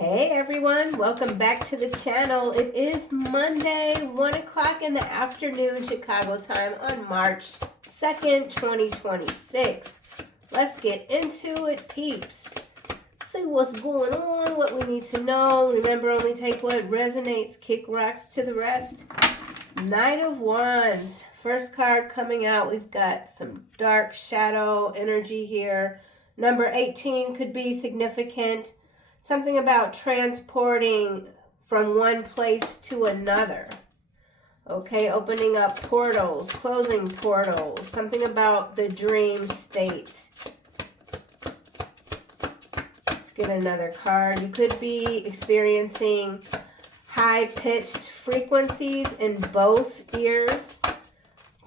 Hey everyone, welcome back to the channel. It is Monday, 1 o'clock in the afternoon Chicago time on March 2nd, 2026. Let's get into it, peeps. See what's going on, what we need to know. Remember, only take what resonates, kick rocks to the rest. Knight of Wands, first card coming out. We've got some dark shadow energy here. Number 18 could be significant. Something about transporting from one place to another. Okay, opening up portals, closing portals. Something about the dream state. Let's get another card. You could be experiencing high-pitched frequencies in both ears.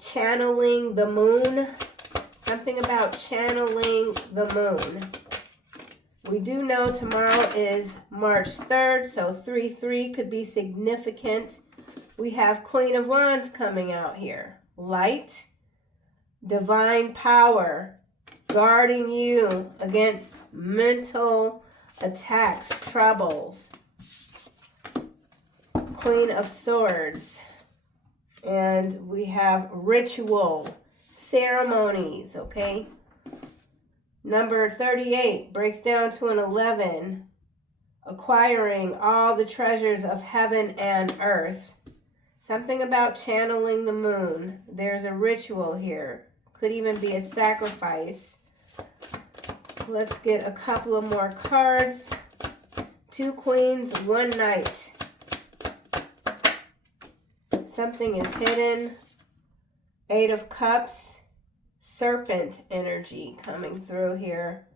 Channeling the moon. Something about channeling the moon. We do know tomorrow is March 3rd, so 3-3 could be significant. We have Queen of Wands coming out here. Light, divine power, guarding you against mental attacks, troubles. Queen of Swords. And we have ritual, ceremonies, okay? Number 38 breaks down to an 11. Acquiring all the treasures of heaven and earth. Something about channeling the moon. There's a ritual here. Could even be a sacrifice. Let's get a couple of more cards. 2 queens, 1 knight. Something is hidden. 8 of cups. Serpent energy coming through here.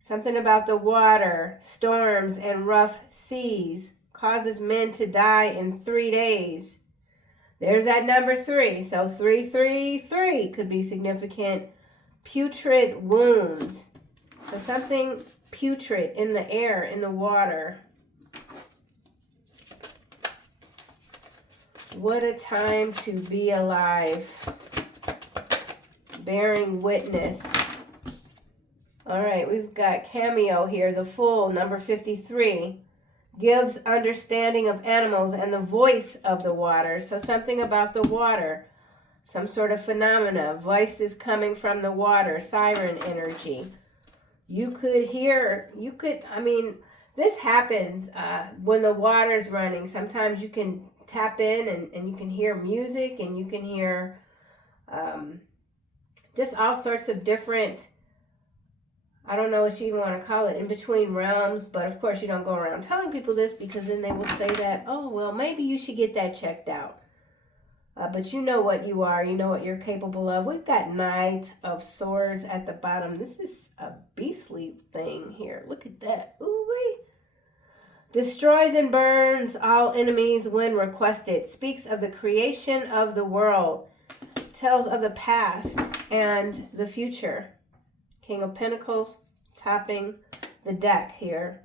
Something about the water, storms and rough seas causes men to die in 3 days. There's that number 3. So 333 could be significant. Putrid wounds. So something putrid in the air, in the water. What a time to be alive. Bearing witness. All right, we've got cameo here. The Fool, number 53. Gives understanding of animals and the voice of the water. So something about the water. Some sort of phenomena. Voices coming from the water. Siren energy. You could hear, this happens when the water's running. Sometimes you can tap in and you can hear music and you can hear just all sorts of different, I don't know what you even want to call it, in between realms. But of course you don't go around telling people this, because then they will say that, oh, well, maybe you should get that checked out. But you know what you are. You know what you're capable of. We've got Knight of Swords at the bottom. This is a beastly thing here. Look at that. Ooh-wee. Destroys and burns all enemies when requested. Speaks of the creation of the world. Tells of the past and the future. King of Pentacles topping the deck here.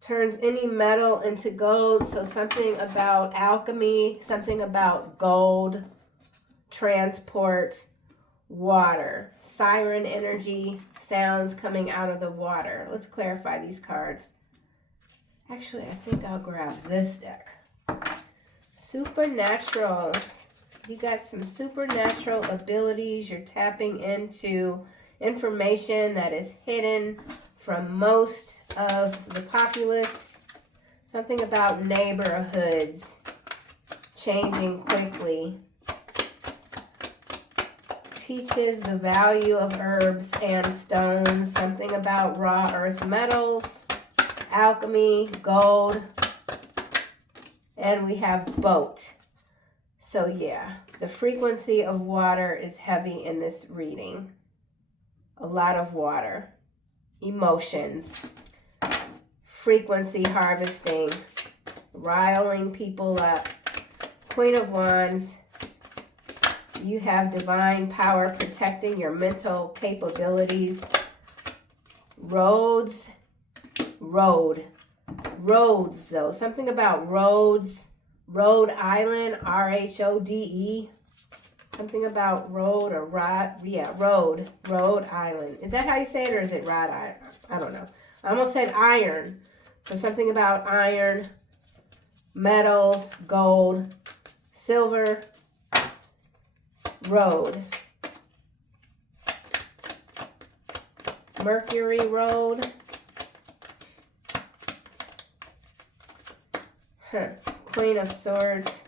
Turns any metal into gold. So something about alchemy, something about gold, transport, water. Siren energy, sounds coming out of the water. Let's clarify these cards. Actually, I think I'll grab this deck. Supernatural. You got some supernatural abilities. You're tapping into information that is hidden from most of the populace. Something about neighborhoods changing quickly. Teaches the value of herbs and stones. Something about raw earth metals, alchemy, gold, and we have boat. So yeah, the frequency of water is heavy in this reading. A lot of water. Emotions. Frequency harvesting. Riling people up. Queen of Wands. You have divine power protecting your mental capabilities. Roads. Roads, though. Something about roads. Rhode Island, R-H-O-D-E. Something about road or rod. Yeah, Rhode Island. Is that how you say it, or is it Rhode Island? I don't know. I almost said iron. So something about iron, metals, gold, silver, road, Mercury road, Queen of Swords,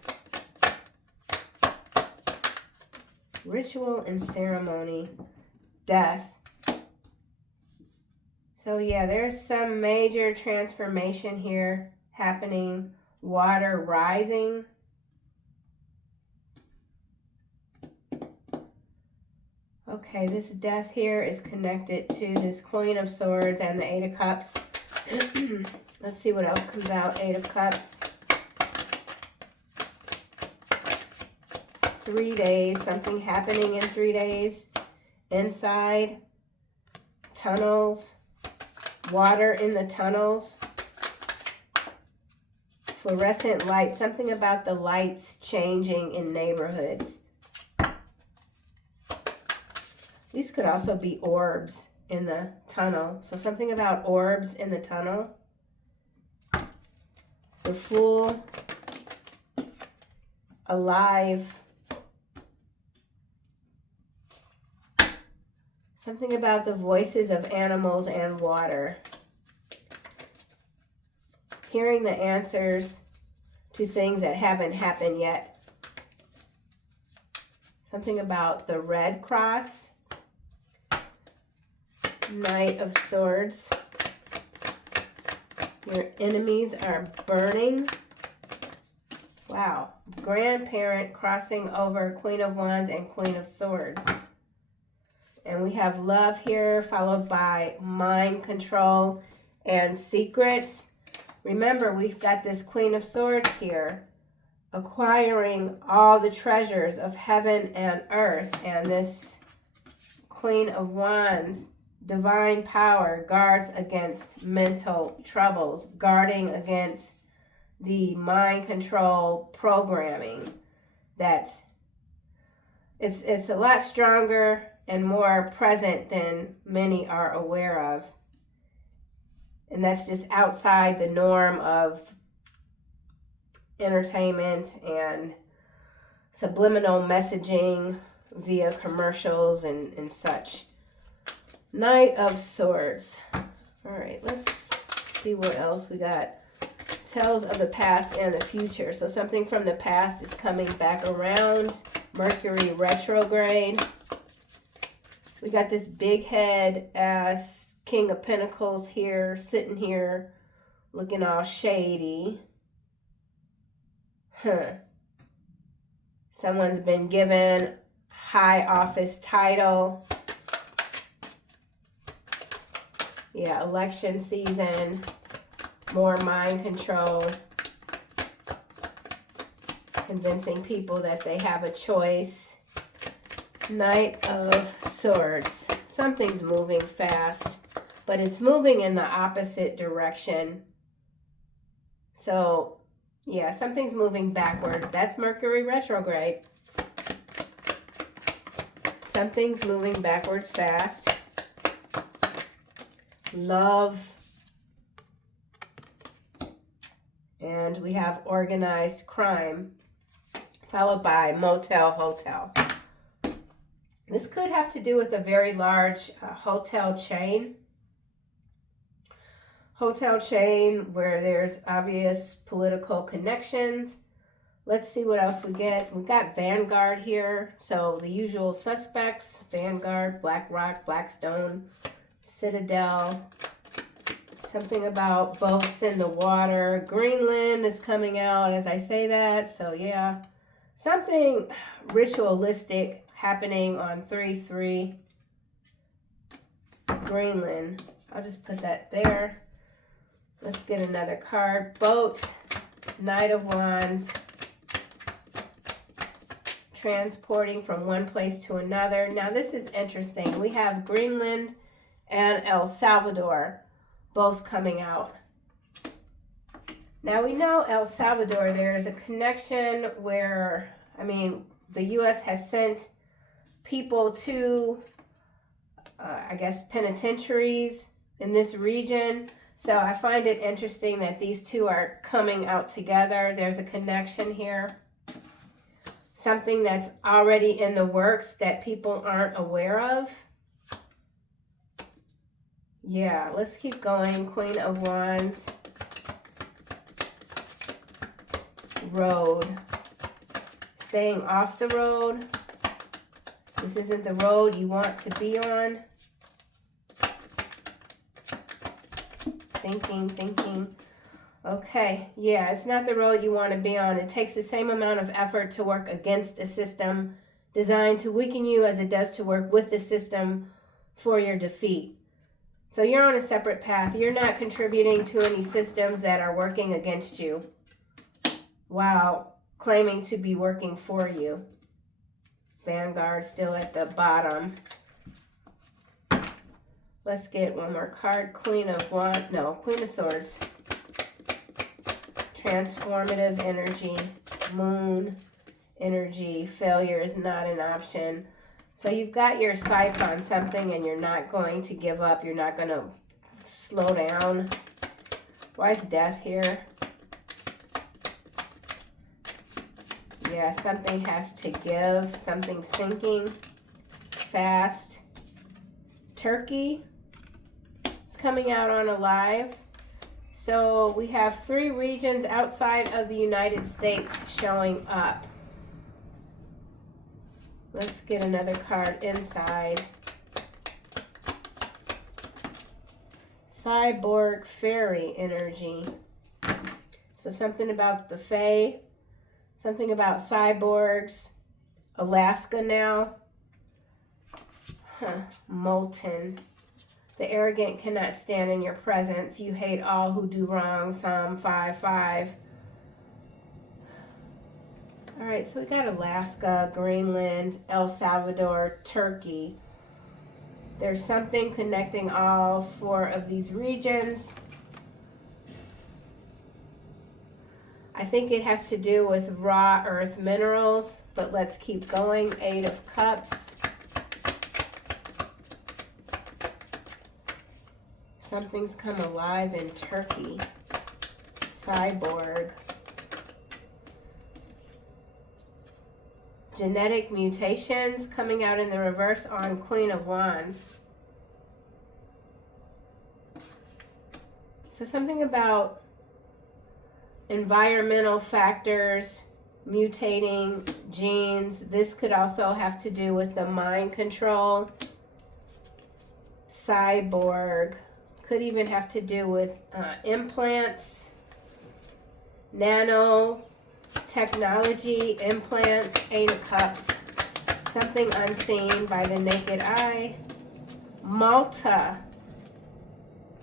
ritual and ceremony, death. So yeah, there's some major transformation here happening. Water rising. Okay, this death here is connected to this Queen of Swords and the Eight of Cups. Let's see what else comes out. Eight of Cups. 3 days. Something happening in 3 days. Inside. Tunnels. Water in the tunnels. Fluorescent light. Something about the lights changing in neighborhoods. These could also be orbs in the tunnel. So something about orbs in the tunnel. The Fool. Alive. Something about the voices of animals and water. Hearing the answers to things that haven't happened yet. Something about the Red Cross. Knight of Swords. Your enemies are burning. Wow. Grandparent crossing over Queen of Wands and Queen of Swords. And we have love here, followed by mind control and secrets. Remember, we've got this Queen of Swords here, acquiring all the treasures of heaven and earth. And this Queen of Wands, divine power, guards against mental troubles, guarding against the mind control programming. It's a lot stronger and more present than many are aware of. And that's just outside the norm of entertainment and subliminal messaging via commercials and such. Knight of Swords. All right, let's see what else we got. Tells of the past and the future. So something from the past is coming back around. Mercury retrograde. We got this big head as King of Pentacles here, sitting here, looking all shady. Someone's been given high office title. Yeah, election season, more mind control, convincing people that they have a choice. Knight of Swords. Something's moving fast, but it's moving in the opposite direction. So, yeah, something's moving backwards. That's Mercury retrograde. Something's moving backwards fast. Love. And we have organized crime, followed by motel, hotel. This could have to do with a very large hotel chain. Hotel chain where there's obvious political connections. Let's see what else we get. We got Vanguard here. So the usual suspects, Vanguard, BlackRock, Blackstone, Citadel. Something about boats in the water. Greenland is coming out as I say that. So yeah, something ritualistic happening on 3/3. Greenland. I'll just put that there. Let's get another card. Boat. Knight of Wands. Transporting from one place to another. Now this is interesting. We have Greenland and El Salvador both coming out. Now we know El Salvador, there's a connection where, the U.S. has sent people to, I guess, penitentiaries in this region. So I find it interesting that these two are coming out together. There's a connection here. Something that's already in the works that people aren't aware of. Yeah, let's keep going. Queen of Wands. Road. Staying off the road. This isn't the road you want to be on. Thinking. Okay, yeah, it's not the road you want to be on. It takes the same amount of effort to work against a system designed to weaken you as it does to work with the system for your defeat. So you're on a separate path. You're not contributing to any systems that are working against you while claiming to be working for you. Vanguard still at the bottom. Let's get one more card. Queen of Swords. Transformative energy. Moon energy. Failure is not an option. So you've got your sights on something and you're not going to give up. You're not going to slow down. Why is Death here? Yeah, something has to give. Something sinking fast. Turkey is coming out on Alive. So we have 3 regions outside of the United States showing up. Let's get another card inside. Cyborg fairy energy. So something about the Fae, something about cyborgs. Alaska now. Molten. The arrogant cannot stand in your presence. You hate all who do wrong. Psalm 5:5. All right, so we got Alaska, Greenland, El Salvador, Turkey. There's something connecting all 4 of these regions. I think it has to do with raw earth minerals, but let's keep going. 8 of Cups. Something's come alive in Turkey. Cyborg. Genetic mutations coming out in the reverse on Queen of Wands. So something about environmental factors, mutating genes. This could also have to do with the mind control. Cyborg. Could even have to do with implants, nano technology, implants, 8 of Cups, something unseen by the naked eye. Malta.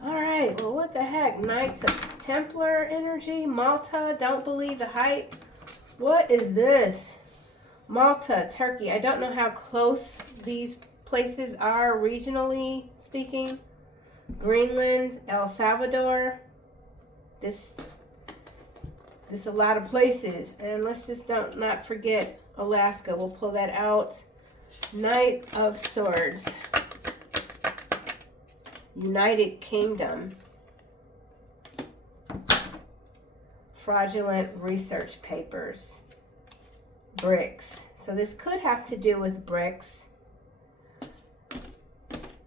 All right, well, what the heck? Knights of Templar energy, Malta, don't believe the hype. What is this? Malta, Turkey. I don't know how close these places are regionally speaking. Greenland, El Salvador. This a lot of places. And let's just not forget Alaska. We'll pull that out. Knight of Swords. United Kingdom. Fraudulent research papers. BRICS. So this could have to do with BRICS.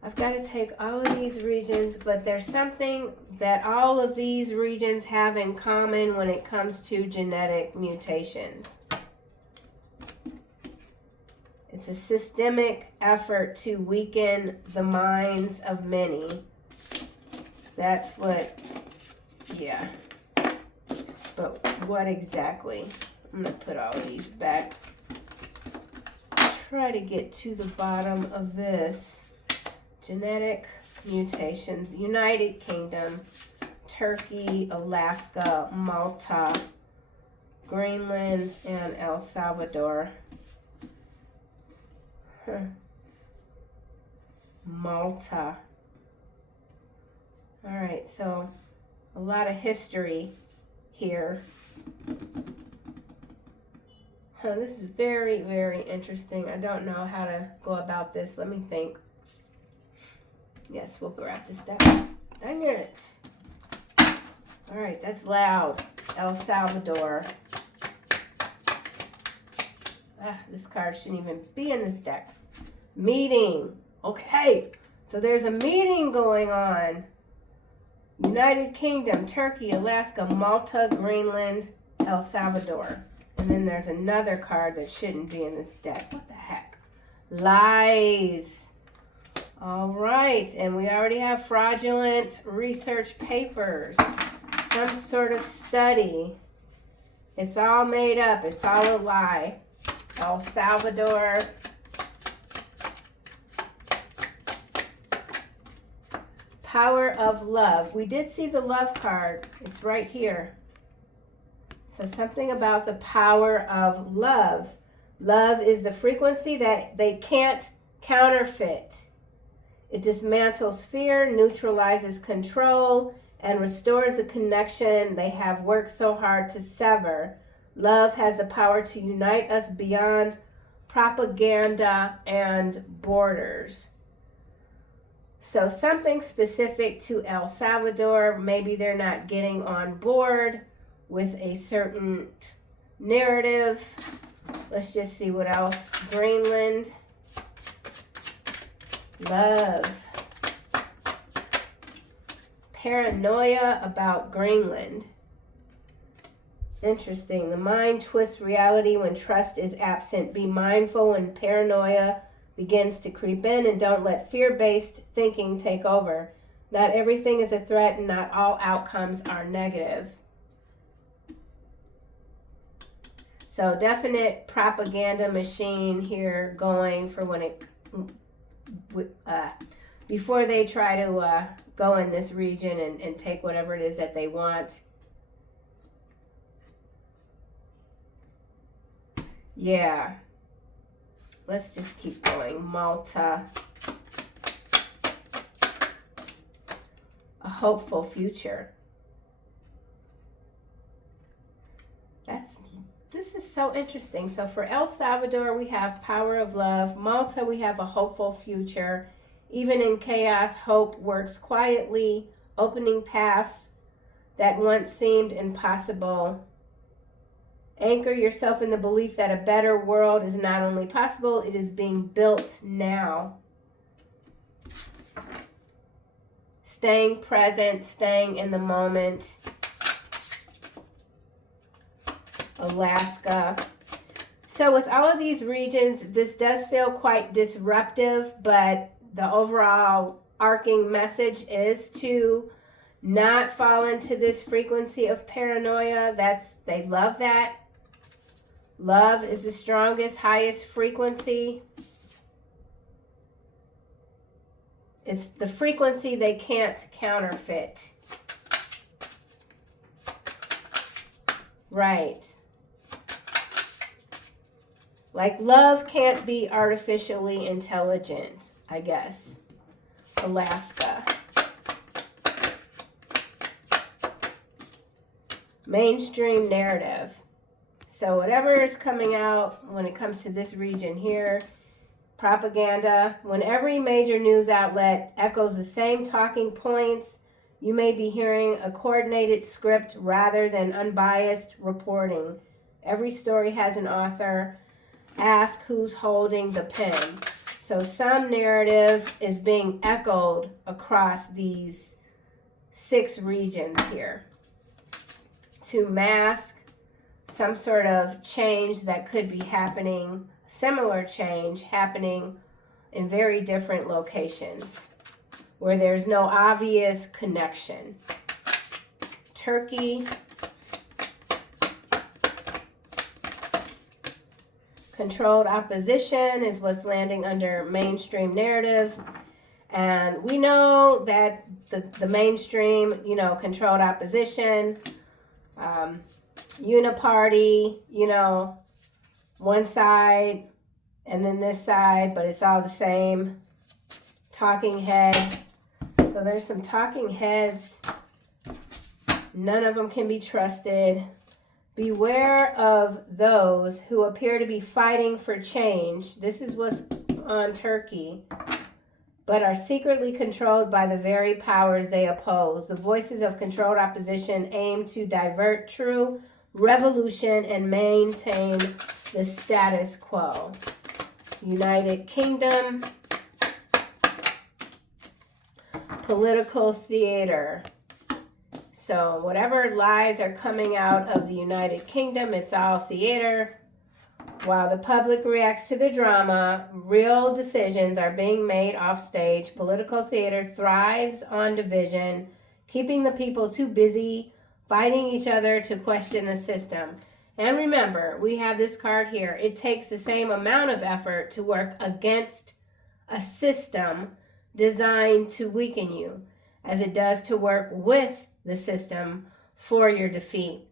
I've got to take all of these regions, but there's something that all of these regions have in common when it comes to genetic mutations. It's a systemic effort to weaken the minds of many. That's what, yeah. But what exactly? I'm going to put all of these back. Try to get to the bottom of this. Genetic mutations. United Kingdom, Turkey, Alaska, Malta, Greenland, and El Salvador. Malta. All right, so a lot of history here. This is very, very interesting. I don't know how to go about this. Let me think. Yes, we'll grab this stuff. Dang it. All right, that's loud. El Salvador. This card shouldn't even be in this deck. Meeting. Okay, so there's a meeting going on. United Kingdom, Turkey, Alaska, Malta, Greenland, El Salvador. And then there's another card that shouldn't be in this deck. What the heck? Lies. All right, and we already have fraudulent research papers. Some sort of study. It's all made up. It's all a lie. El Salvador. Power of love. We did see the love card. It's right here. So something about the power of love. Love is the frequency that they can't counterfeit. It dismantles fear, neutralizes control, and restores the connection they have worked so hard to sever. Love has the power to unite us beyond propaganda and borders. So something specific to El Salvador. Maybe they're not getting on board with a certain narrative. Let's just see what else. Greenland. Love. Paranoia about Greenland. Interesting. The mind twists reality when trust is absent. Be mindful when paranoia begins to creep in, and don't let fear-based thinking take over. Not everything is a threat, and not all outcomes are negative. So definite propaganda machine here going for when it before they try to go in this region and take whatever it is that they want. Yeah. Let's just keep going. Malta. A hopeful future. This is so interesting. So for El Salvador, we have power of love. Malta, we have a hopeful future. Even in chaos, hope works quietly, opening paths that once seemed impossible. Anchor yourself in the belief that a better world is not only possible, it is being built now. Staying present, staying in the moment. Alaska. So with all of these regions, this does feel quite disruptive, but the overall arcing message is to not fall into this frequency of paranoia. They love that. Love is the strongest, highest frequency. It's the frequency they can't counterfeit. Right. Like love can't be artificially intelligent, I guess. Alaska. Mainstream narrative. So whatever is coming out when it comes to this region here, propaganda, when every major news outlet echoes the same talking points, you may be hearing a coordinated script rather than unbiased reporting. Every story has an author. Ask who's holding the pen. So some narrative is being echoed across these 6 regions here to mask some sort of change that could be happening, similar change happening in very different locations where there's no obvious connection. Turkey. Controlled opposition is what's landing under mainstream narrative. And we know that the mainstream, controlled opposition, uniparty, one side and then this side, but it's all the same. Talking heads. So there's some talking heads. None of them can be trusted. Beware of those who appear to be fighting for change. This is what's on Turkey. but are secretly controlled by the very powers they oppose. The voices of controlled opposition aim to divert true revolution and maintain the status quo. United Kingdom, political theater. So whatever lies are coming out of the United Kingdom, it's all theater. While the public reacts to the drama, real decisions are being made off stage. Political theater thrives on division, keeping the people too busy fighting each other to question the system. And remember, we have this card here. It takes the same amount of effort to work against a system designed to weaken you as it does to work with the system for your defeat.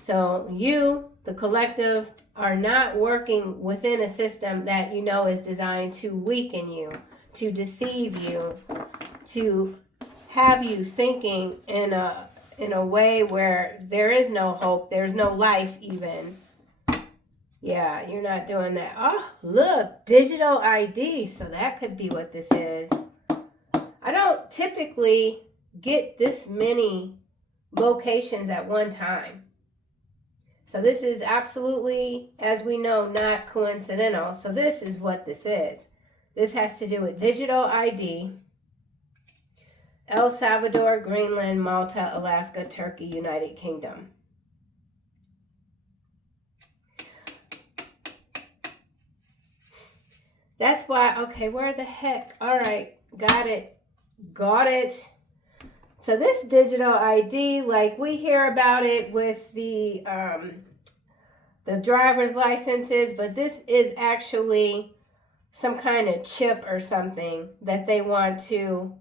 So you, the collective, are not working within a system that you know is designed to weaken you, to deceive you, to have you thinking in a way where there is no hope, there's no life even. Yeah, you're not doing that. Oh, look, digital ID. So that could be what this is. I don't typically get this many locations at one time. So this is absolutely, as we know, not coincidental. So this is what this is. This has to do with digital ID. El Salvador, Greenland, Malta, Alaska, Turkey, United Kingdom. That's why, okay, where the heck? All right, got it. Got it. So this digital ID, like we hear about it with the driver's licenses, but this is actually some kind of chip or something that they want to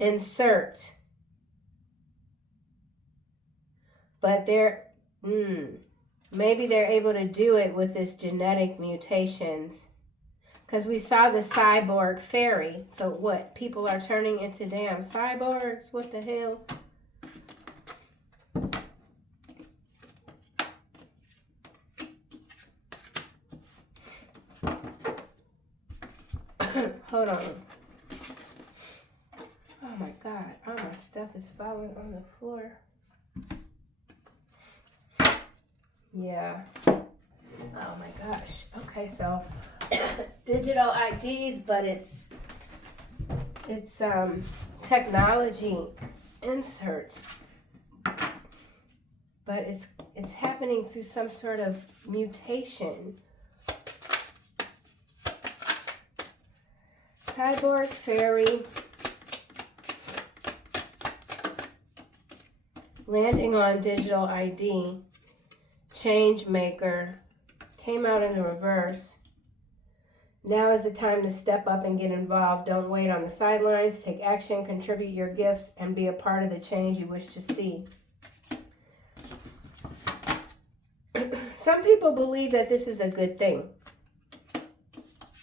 insert. But maybe they're able to do it with this genetic mutations. Because we saw the cyborg fairy. So what? People are turning into damn cyborgs? What the hell? Hold on. Oh my God. All my stuff is falling on the floor. Yeah. Oh my gosh. Okay, so digital IDs, but it's technology inserts, but it's happening through some sort of mutation. Cyborg fairy landing on digital ID. Change maker came out in the reverse. Now is the time to step up and get involved. Don't wait on the sidelines. Take action, contribute your gifts, and be a part of the change you wish to see. Some people believe that this is a good thing.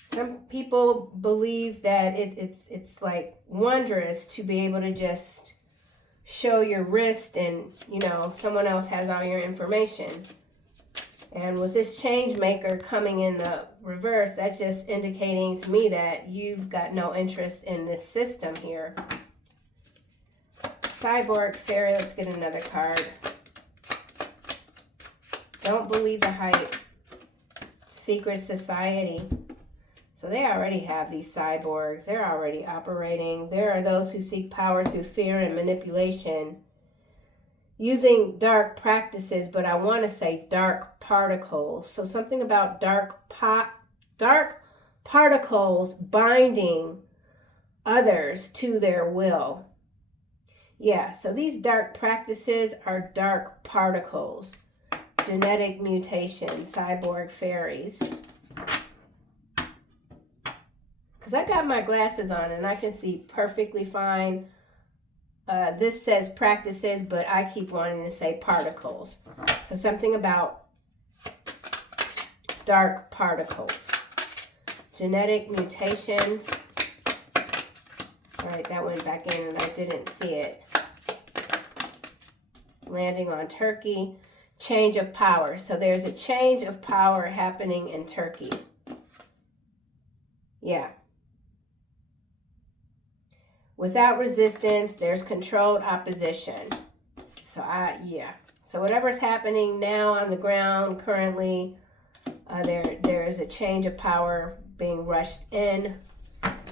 Some people believe that it's like wondrous to be able to just show your wrist and, you know, someone else has all your information. And with this change maker coming in the reverse, that's just indicating to me that you've got no interest in this system here. Cyborg fairy, let's get another card. Don't believe the hype. Secret society. So they already have these cyborgs. They're already operating. There are those who seek power through fear and manipulation, using dark practices, but I want to say dark particles. So something about dark particles binding others to their will. Yeah, so these dark practices are dark particles. Genetic mutation, cyborg fairies. Because I got my glasses on and I can see perfectly fine. This says practices, but I keep wanting to say particles. So something about dark particles. Genetic mutations. All right, that went back in and I didn't see it. Landing on Turkey. Change of power. So there's a change of power happening in Turkey. Yeah, Without resistance, there's controlled opposition. So So whatever's happening now on the ground currently, there is a change of power being rushed in.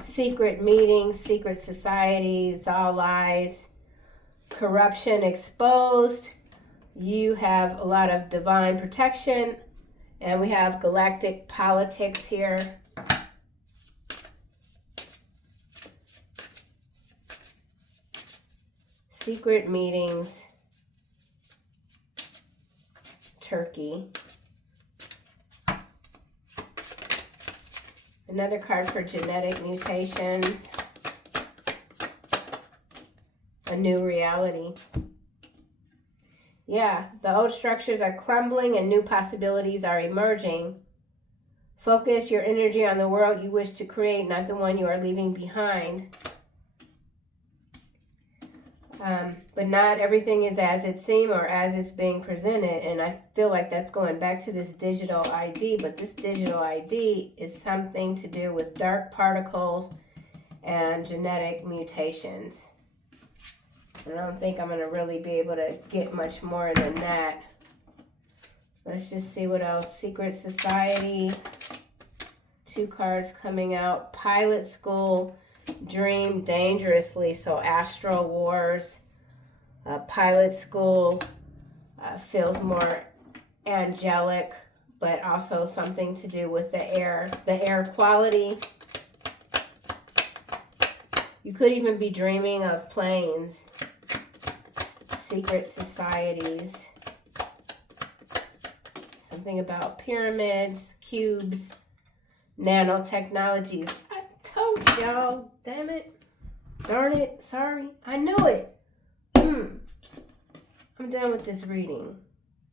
Secret meetings, secret societies, all lies, corruption exposed. You have a lot of divine protection, and we have galactic politics here. Secret meetings, Turkey. Another card for genetic mutations. A new reality. Yeah, the old structures are crumbling and new possibilities are emerging. Focus your energy on the world you wish to create, not the one you are leaving behind. But not everything is as it seems or as it's being presented. And I feel like that's going back to this digital ID. But this digital ID is something to do with dark particles and genetic mutations. I don't think I'm going to really be able to get much more than that. Let's just see what else. Secret Society. 2 cards coming out. Pilot School. Dream dangerously. So Astral Wars. Pilot School feels more angelic, but also something to do with the air quality. You could even be dreaming of planes. Secret societies. Something about pyramids, cubes, nanotechnologies. I told y'all, damn it. Darn it, sorry. I knew it. I'm done with this reading.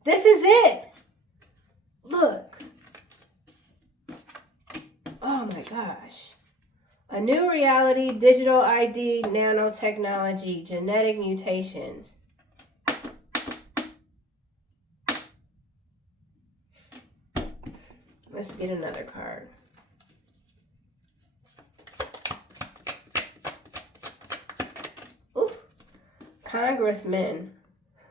This is it. Look. Oh my gosh. A new reality, digital ID, nanotechnology, genetic mutations. Let's get another card. Ooh, congressmen.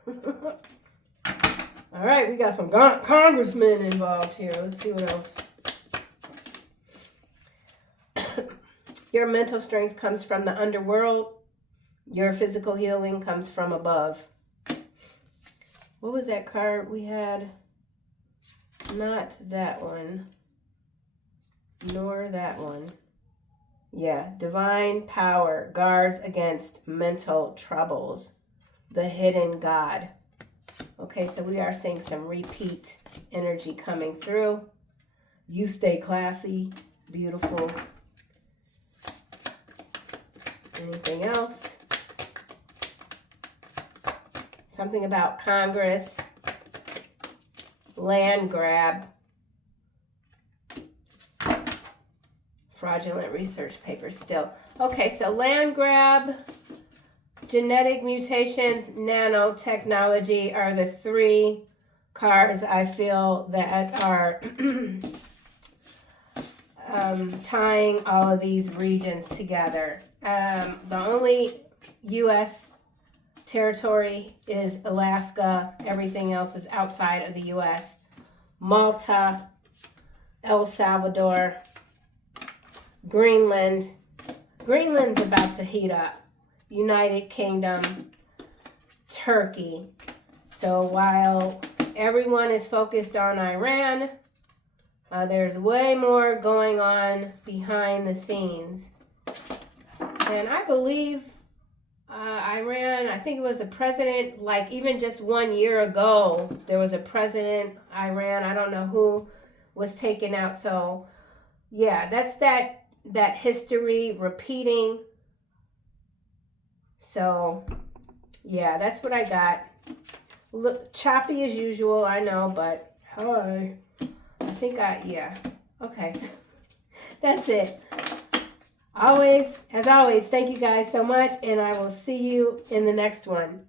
All right, we got some congressmen involved here. Let's see what else. Your mental strength comes from the underworld. Your physical healing comes from above. What was that card we had? Not that one. Nor that one. Yeah, divine power guards against mental troubles. The hidden God. Okay, so we are seeing some repeat energy coming through. You stay classy. Beautiful. Anything else? Something about Congress. Land grab. Fraudulent research papers still. Okay, so land grab, genetic mutations, nanotechnology are the 3 cards I feel that are tying all of these regions together. The only U.S. territory is Alaska. Everything else is outside of the U.S. Malta, El Salvador, Greenland. Greenland's about to heat up. United Kingdom, Turkey. So while everyone is focused on Iran, there's way more going on behind the scenes. And I believe Iran, I think it was a president, like even just 1 year ago, there was a president, Iran, I don't know who was taken out. So yeah, that's that history repeating. So yeah, that's what I got. Look, choppy as usual, I know, but hi. I think yeah, okay. That's it. As always, thank you guys so much, and I will see you in the next one.